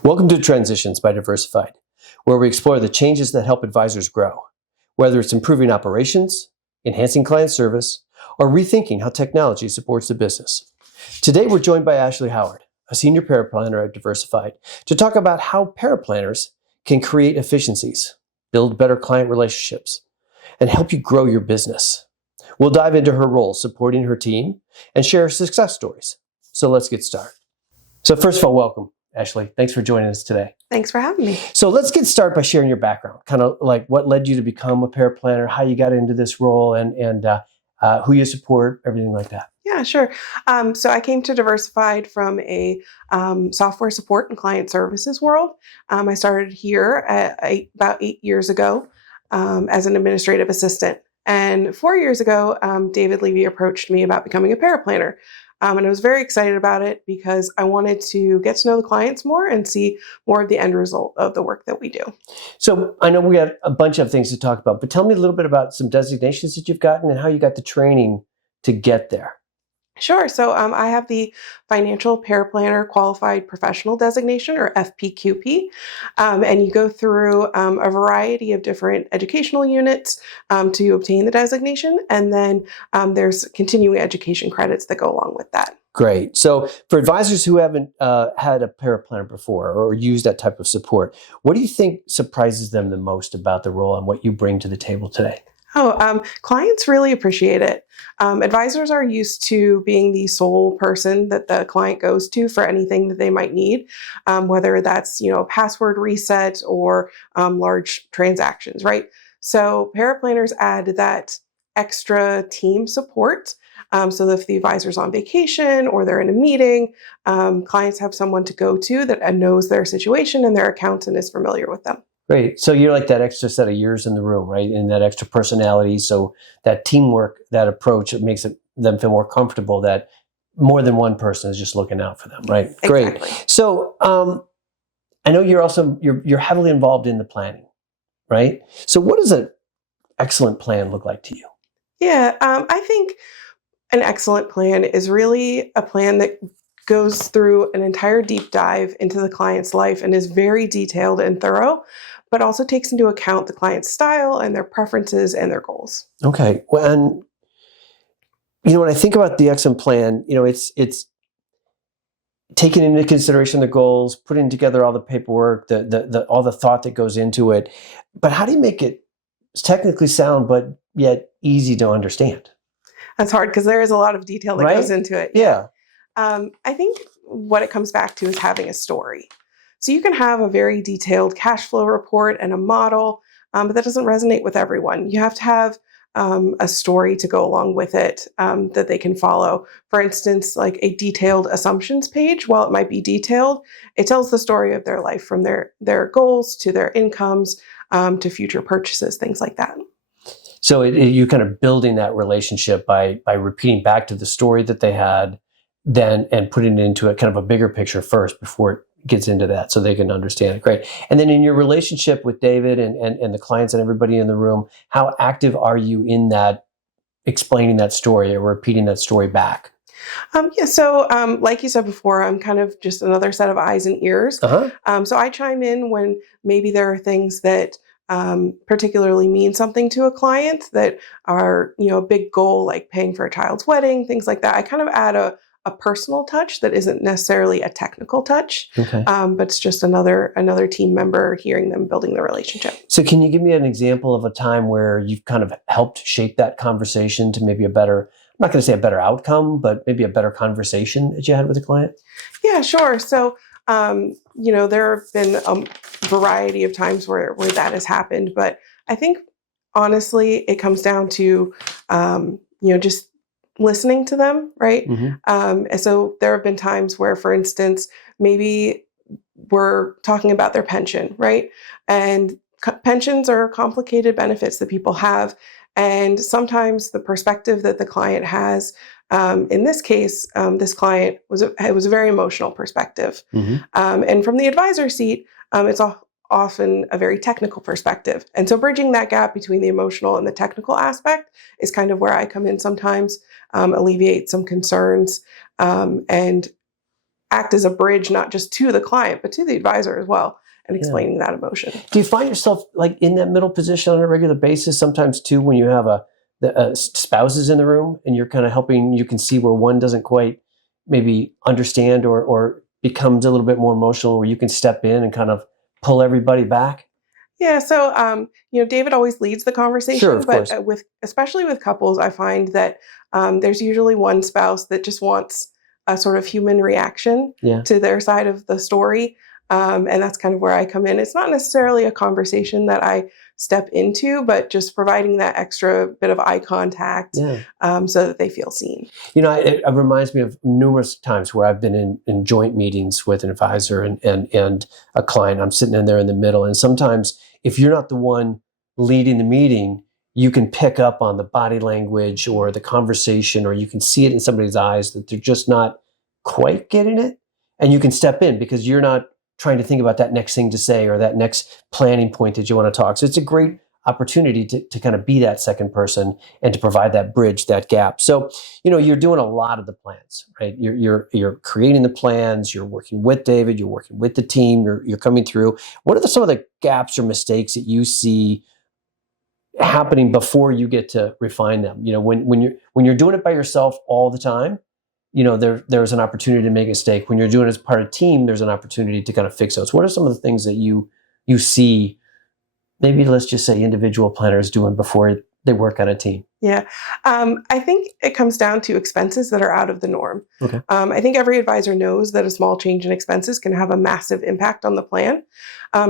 Welcome to Transitions by Diversified, where we explore the changes that help advisors grow, whether it's improving operations, enhancing client service, or rethinking how technology supports the business. Today, we're joined by Ashley Howard, a senior paraplanner at Diversified, to talk about how paraplanners can create efficiencies, build better client relationships, and help you grow your business. We'll dive into her role supporting her team and share success stories. So let's get started. So first of all, welcome, Ashley. Thanks for joining us today. Thanks for having me. So let's get started by sharing your background, kind of like what led you to become a paraplanner, how you got into this role, and who you support, everything like that. Yeah, sure. So I came to Diversified from a software support and client services world. I started here about 8 years ago as an administrative assistant. And 4 years ago, David Levy approached me about becoming a paraplanner. And I was very excited about it because I wanted to get to know the clients more and see more of the end result of the work that we do. So I know we have a bunch of things to talk about, but tell me a little bit about some designations that you've gotten and how you got the training to get there. Sure. So I have the Financial Paraplanner Qualified Professional Designation, or FPQP, and you go through a variety of different educational units to obtain the designation, and then there's continuing education credits that go along with that. Great. So for advisors who haven't had a paraplanner before or used that type of support, what do you think surprises them the most about the role and what you bring to the table today? Clients really appreciate it. Advisors are used to being the sole person that the client goes to for anything that they might need, whether that's, a password reset or large transactions, right? So paraplanners add that extra team support. So that if the advisor's on vacation or they're in a meeting, clients have someone to go to that knows their situation and their accountant is familiar with them. Great. So you're like that extra set of ears in the room, right? And that extra personality. So that teamwork, that approach, it makes them feel more comfortable that more than one person is just looking out for them, right? Exactly. Great. So I know you're heavily involved in the planning, right? So what does an excellent plan look like to you? Yeah, I think an excellent plan is really a plan that goes through an entire deep dive into the client's life and is very detailed and thorough, but also takes into account the client's style and their preferences and their goals. Okay. Well, and when I think about the excellent plan, it's taking into consideration the goals, putting together all the paperwork, the all the thought that goes into it. But how do you make it technically sound, but yet easy to understand? That's hard because there is a lot of detail that goes into it. Yeah. I think what it comes back to is having a story. So you can have a very detailed cash flow report and a model, but that doesn't resonate with everyone. You have to have a story to go along with it that they can follow. For instance, like a detailed assumptions page, while it might be detailed, it tells the story of their life from their goals to their incomes to future purchases, things like that. So you kind of building that relationship by repeating back to the story that they had, then and putting it into a kind of a bigger picture first before it gets into that so they can understand it. Great. And then in your relationship with David and the clients and everybody in the room, how active are you in that explaining that story or repeating that story back? So like you said before, I'm kind of just another set of eyes and ears. So I chime in when maybe there are things that particularly mean something to a client that are, a big goal, like paying for a child's wedding, things like that. I kind of add a personal touch that isn't necessarily a technical touch, but it's just another team member, hearing them, building the relationship. So can you give me an example of a time where you've kind of helped shape that conversation to maybe I'm not going to say a better outcome, but maybe a better conversation that you had with a client? Yeah, sure. So, there have been a variety of times where that has happened, but I think honestly, it comes down to, just listening to them, right? And so there have been times where, for instance, maybe we're talking about their pension, right? And pensions are complicated benefits that people have. And sometimes the perspective that the client has, in this case, this client it was a very emotional perspective. And from the advisor seat, it's often a very technical perspective. And so bridging that gap between the emotional and the technical aspect is kind of where I come in sometimes, alleviate some concerns, and act as a bridge, not just to the client, but to the advisor as well, and Yeah. explaining that emotion. Do you find yourself like in that middle position on a regular basis sometimes too, when you have spouses in the room and you're kind of helping, you can see where one doesn't quite maybe understand or becomes a little bit more emotional, where you can step in and kind of pull everybody back? Yeah, so David always leads the conversation, Sure, of but course. especially with couples, I find that there's usually one spouse that just wants a sort of human reaction Yeah. to their side of the story, and that's kind of where I come in. It's not necessarily a conversation that I step into, but just providing that extra bit of eye contact Yeah. so that they feel seen. It reminds me of numerous times where I've been in joint meetings with an advisor and a client. I'm sitting in there in the middle. And sometimes if you're not the one leading the meeting, you can pick up on the body language or the conversation, or you can see it in somebody's eyes that they're just not quite getting it. And you can step in because you're not trying to think about that next thing to say or that next planning point that you want to talk. So it's a great opportunity to kind of be that second person and to provide that bridge, that gap. So, you're doing a lot of the plans, right? You're creating the plans, you're working with David, you're working with the team, you're coming through. What are some of the gaps or mistakes that you see happening before you get to refine them? When you're doing it by yourself all the time, there's an opportunity to make a mistake. When you're doing it as part of a team, there's an opportunity to kind of fix those. What are some of the things that you see, maybe let's just say individual planners doing before they work on a team? Yeah. I think it comes down to expenses that are out of the norm. Okay. I think every advisor knows that a small change in expenses can have a massive impact on the plan.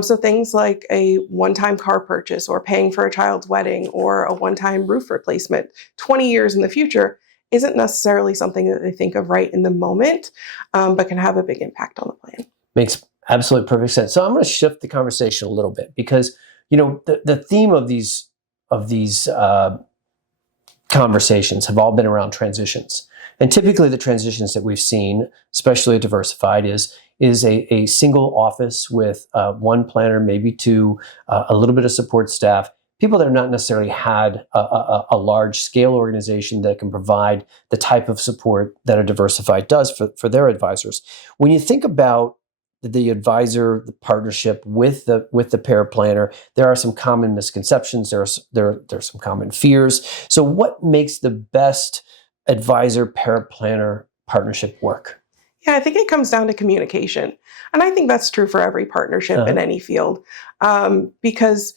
So things like a one-time car purchase or paying for a child's wedding or a one-time roof replacement 20 years in the future isn't necessarily something that they think of right in the moment, but can have a big impact on the plan. Makes absolutely perfect sense. So I'm going to shift the conversation a little bit because, the theme of these conversations have all been around transitions. And typically the transitions that we've seen, especially at Diversified, is a single office with one planner, maybe two, a little bit of support staff, people that have not necessarily had a large scale organization that can provide the type of support that a Diversified does for their advisors. When you think about the advisor, the partnership with the paraplanner, there are some common misconceptions. There's some common fears. So, what makes the best advisor paraplanner partnership work? Yeah, I think it comes down to communication, and I think that's true for every partnership in any field, because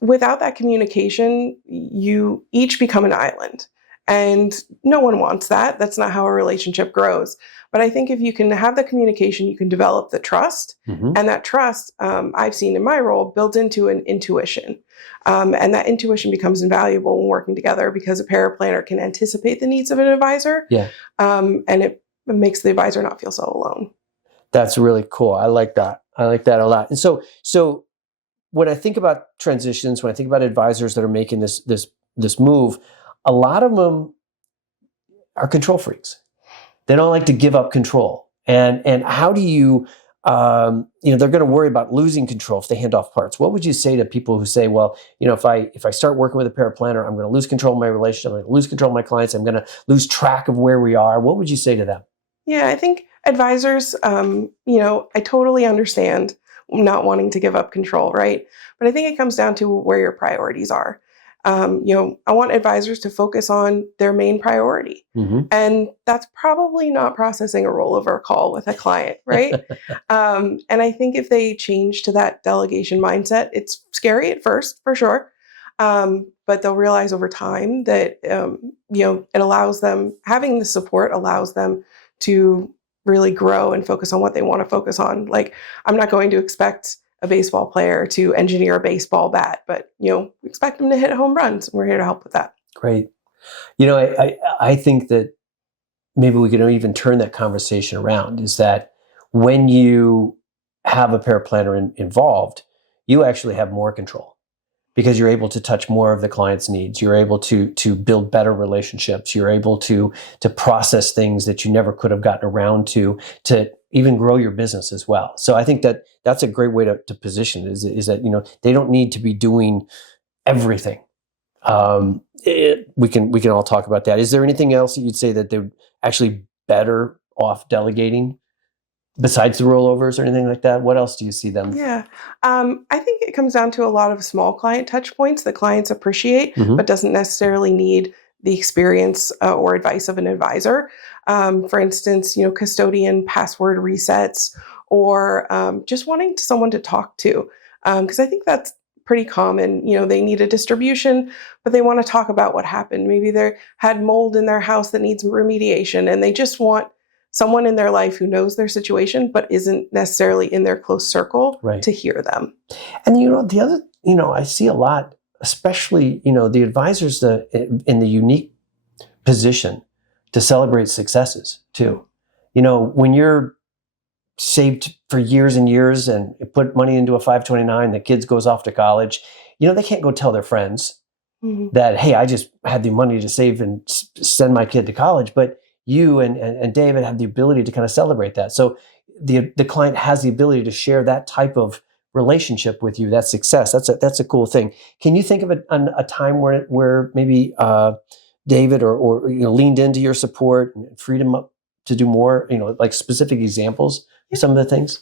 without that communication, you each become an island. And no one wants that. That's not how a relationship grows. But I think if you can have the communication, you can develop the trust. Mm-hmm. And that trust, I've seen in my role, builds into an intuition. And that intuition becomes invaluable when working together because a paraplanner can anticipate the needs of an advisor. Yeah. And it makes the advisor not feel so alone. That's really cool. I like that. I like that a lot. And so when I think about transitions, when I think about advisors that are making this move, a lot of them are control freaks. They don't like to give up control. And how do you, they're going to worry about losing control if they hand off parts. What would you say to people who say, well, if I start working with a paraplanner, I'm going to lose control of my relationship, I'm going to lose control of my clients, I'm going to lose track of where we are. What would you say to them? Yeah, I think advisors, I totally understand not wanting to give up control, right? But I think it comes down to where your priorities are. I want advisors to focus on their main priority. Mm-hmm. And that's probably not processing a rollover call with a client, right? And I think if they change to that delegation mindset, it's scary at first, for sure. But they'll realize over time that, it allows them, having the support allows them to really grow and focus on what they want to focus on. Like, I'm not going to expect a baseball player to engineer a baseball bat, but, we expect them to hit home runs. We're here to help with that. Great. I think that maybe we could even turn that conversation around, is that when you have a paraplanner involved, you actually have more control because you're able to touch more of the client's needs. You're able to build better relationships. You're able to process things that you never could have gotten around to even grow your business as well. So I think that that's a great way to position it, is that, they don't need to be doing everything. We can all talk about that. Is there anything else that you'd say that they're actually better off delegating? besides the rollovers or anything like that? What else do you see them? Yeah. I think it comes down to a lot of small client touch points that clients appreciate, but doesn't necessarily need the experience or advice of an advisor. For instance, custodian password resets or just wanting someone to talk to. Because I think that's pretty common. They need a distribution, but they want to talk about what happened. Maybe they had mold in their house that needs remediation and they just want someone in their life who knows their situation, but isn't necessarily in their close circle to hear them. And, the other, I see a lot, especially, the advisors in the unique position to celebrate successes too. When you're saved for years and years and put money into a 529, the kids goes off to college, they can't go tell their friends that, hey, I just had the money to save and send my kid to college. But you and David have the ability to kind of celebrate that. So the client has the ability to share that type of relationship with you, that success. That's a cool thing. Can you think of a time where maybe David or leaned into your support and freed him up to do more, like specific examples of some of the things?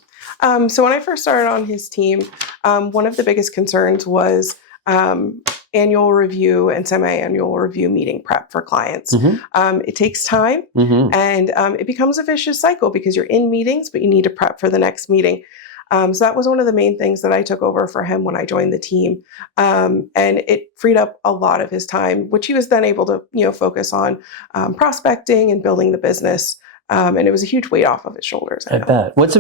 So when I first started on his team, one of the biggest concerns was annual review and semi-annual review meeting prep for clients. It takes time and it becomes a vicious cycle because you're in meetings, but you need to prep for the next meeting. So that was one of the main things that I took over for him when I joined the team. And it freed up a lot of his time, which he was then able to, focus on prospecting and building the business. And it was a huge weight off of his shoulders. I bet. What's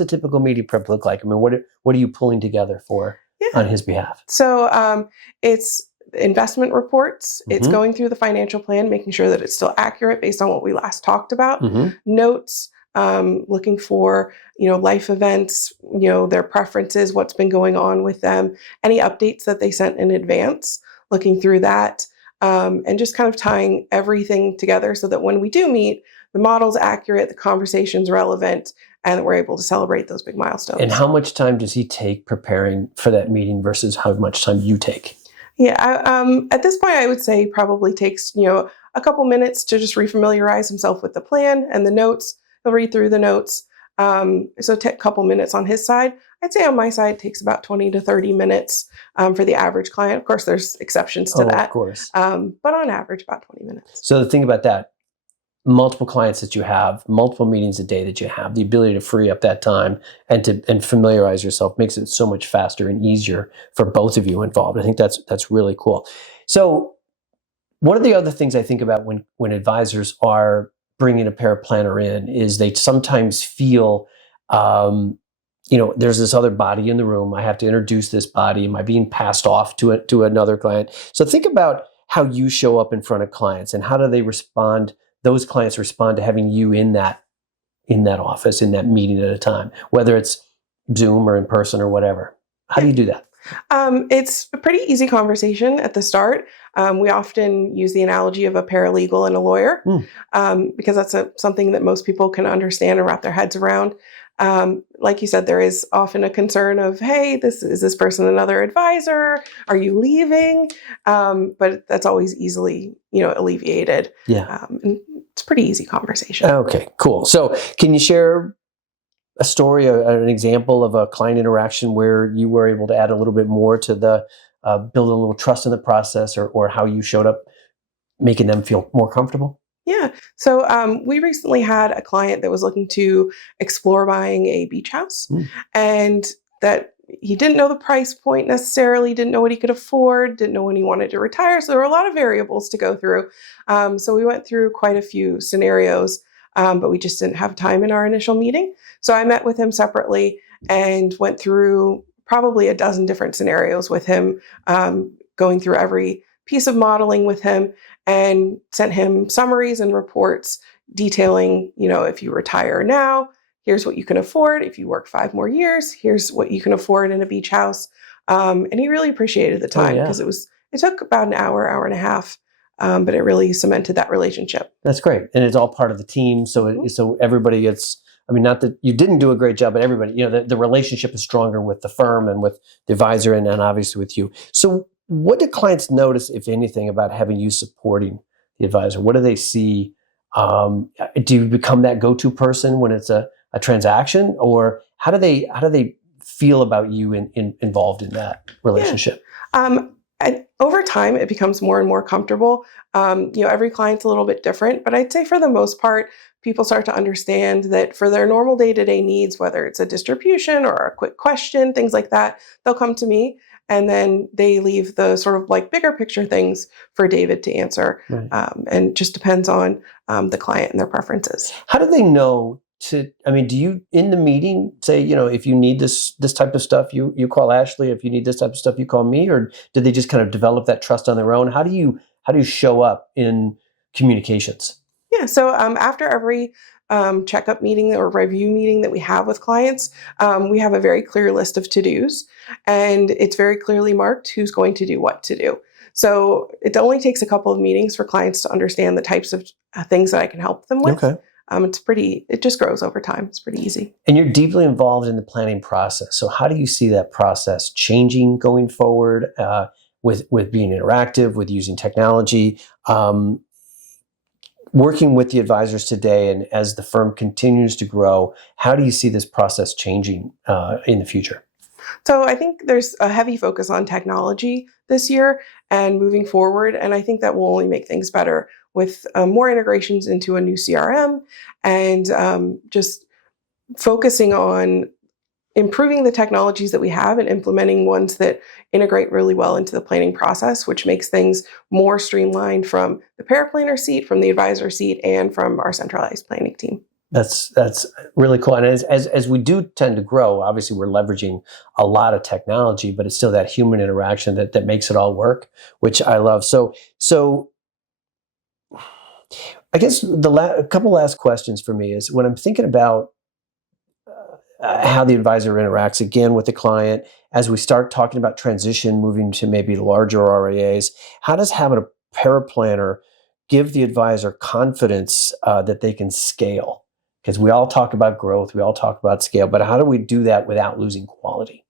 a typical meeting prep look like? I mean, what are you pulling together for on his behalf? So it's investment reports. It's going through the financial plan, making sure that it's still accurate based on what we last talked about. Notes, looking for, life events, their preferences, what's been going on with them, any updates that they sent in advance, looking through that, and just kind of tying everything together so that when we do meet, the model's accurate, the conversation's relevant, and that we're able to celebrate those big milestones. And how much time does he take preparing for that meeting versus how much time you take? Yeah, at this point, I would say probably takes, a couple minutes to just refamiliarize himself with the plan and the notes. He'll read through the notes. So take a couple minutes on his side. I'd say on my side, it takes about 20 to 30 minutes for the average client. Of course, there's exceptions to that. Of course. But on average, about 20 minutes. So the thing about that, multiple clients that you have, multiple meetings a day that you have, the ability to free up that time and familiarize yourself makes it so much faster and easier for both of you involved. I think that's really cool. So one of the other things I think about when advisors are bringing a paraplanner in is they sometimes feel, there's this other body in the room. I have to introduce this body. Am I being passed off to another client? So think about how you show up in front of clients and how do they respond. Those clients respond to having you in that office, in that meeting at a time, whether it's Zoom or in person or whatever. How do you do that? It's a pretty easy conversation at the start. We often use the analogy of a paralegal and a lawyer because that's something that most people can understand and wrap their heads around. Like you said, there is often a concern of, hey, is this person another advisor? Are you leaving? But that's always easily, alleviated. Yeah. And it's a pretty easy conversation. Okay, cool. So can you share a story, an example of a client interaction where you were able to add a little bit more to the build a little trust in the process or how you showed up making them feel more comfortable? Yeah. So we recently had a client that was looking to explore buying a beach house and that he didn't know the price point necessarily, didn't know what he could afford, didn't know when he wanted to retire. So there were a lot of variables to go through. So we went through quite a few scenarios, but we just didn't have time in our initial meeting. So I met with him separately and went through probably a dozen different scenarios with him, going through every piece of modeling with him and sent him summaries and reports detailing, if you retire now, here's what you can afford. If you work 5 more years, here's what you can afford in a beach house. And he really appreciated the time because it took about an hour and a half, but it really cemented that relationship. That's great. And it's all part of the team. So everybody gets, not that you didn't do a great job, but everybody, the relationship is stronger with the firm and with the advisor and obviously with you. So what do clients notice, if anything, about having you supporting the advisor? What do they see? Do you become that go-to person when it's a a transaction, or how do they feel about you involved in that relationship? And over time, it becomes more and more comfortable. Every client's a little bit different, but I'd say for the most part, people start to understand that for their normal day-to-day needs, whether it's a distribution or a quick question, things like that, they'll come to me, and then they leave the sort of like bigger picture things for David to answer. Right. And just depends on the client and their preferences. How do they know do you in the meeting say, if you need this type of stuff, you call Ashley. If you need this type of stuff, you call me? Or did they just kind of develop that trust on their own? How do you show up in communications? Yeah. So after every checkup meeting or review meeting that we have with clients, we have a very clear list of to-dos, and it's very clearly marked who's going to do what to do. So it only takes a couple of meetings for clients to understand the types of things that I can help them with. Okay. It just grows over time. It's pretty easy. And you're deeply involved in the planning process. So how do you see that process changing going forward, with being interactive, with using technology, working with the advisors today, and as the firm continues to grow, how do you see this process changing in the future? So I think there's a heavy focus on technology this year and moving forward, and I think that will only make things better with more integrations into a new CRM and just focusing on improving the technologies that we have and implementing ones that integrate really well into the planning process, which makes things more streamlined from the paraplanner seat, from the advisor seat, and from our centralized planning team. That's really cool. And as we do tend to grow, obviously we're leveraging a lot of technology, but it's still that human interaction that makes it all work, which I love. So I guess a couple last questions for me is when I'm thinking about how the advisor interacts again with the client, as we start talking about transition, moving to maybe larger RIAs, how does having a paraplanner give the advisor confidence that they can scale? Because we all talk about growth, we all talk about scale, but how do we do that without losing quality?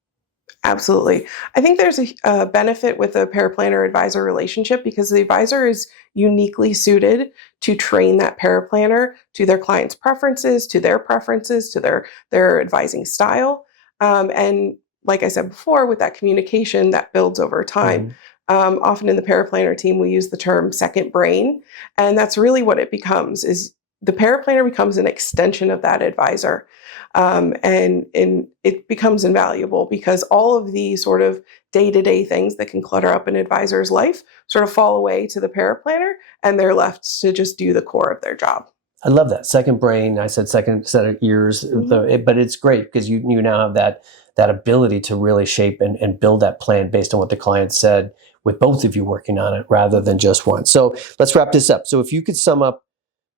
Absolutely. I think there's a benefit with a paraplanner advisor relationship because the advisor is uniquely suited to train that paraplanner to their client's preferences, to their advising style. And like I said before, with that communication that builds over time. Often in the paraplanner team, we use the term second brain, and that's really what it becomes, is the paraplanner becomes an extension of that advisor. And it becomes invaluable because all of the sort of day-to-day things that can clutter up an advisor's life sort of fall away to the paraplanner, and they're left to just do the core of their job. I love that. Second brain. I said second set of ears, but it's great because you now have that ability to really shape and build that plan based on what the client said, with both of you working on it rather than just one. So let's wrap this up. So if you could sum up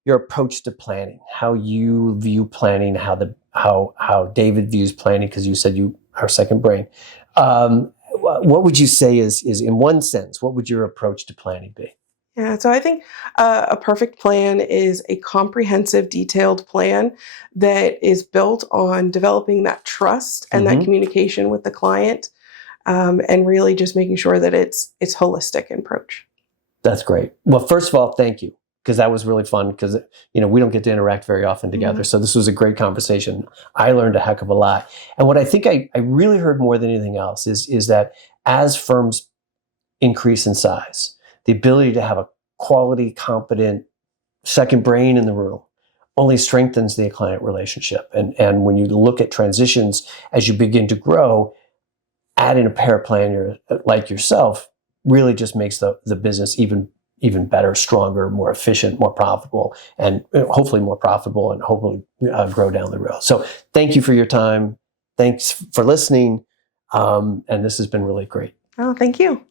your approach to planning, how you view planning, how David views planning, because you said you are second brain. What would you say is in one sentence, what would your approach to planning be? Yeah, so I think a perfect plan is a comprehensive, detailed plan that is built on developing that trust and that communication with the client, and really just making sure that it's holistic in approach. That's great. Well, first of all, thank you, because that was really fun, because we don't get to interact very often together. So this was a great conversation. I learned a heck of a lot. And what I think I really heard more than anything else is that as firms increase in size, the ability to have a quality, competent second brain in the room only strengthens the client relationship. And when you look at transitions as you begin to grow, adding a paraplanner like yourself really just makes the business even better, stronger, more efficient, more profitable, and hopefully more profitable, and hopefully grow down the road. So thank you for your time. Thanks for listening. And this has been really great. Oh, thank you.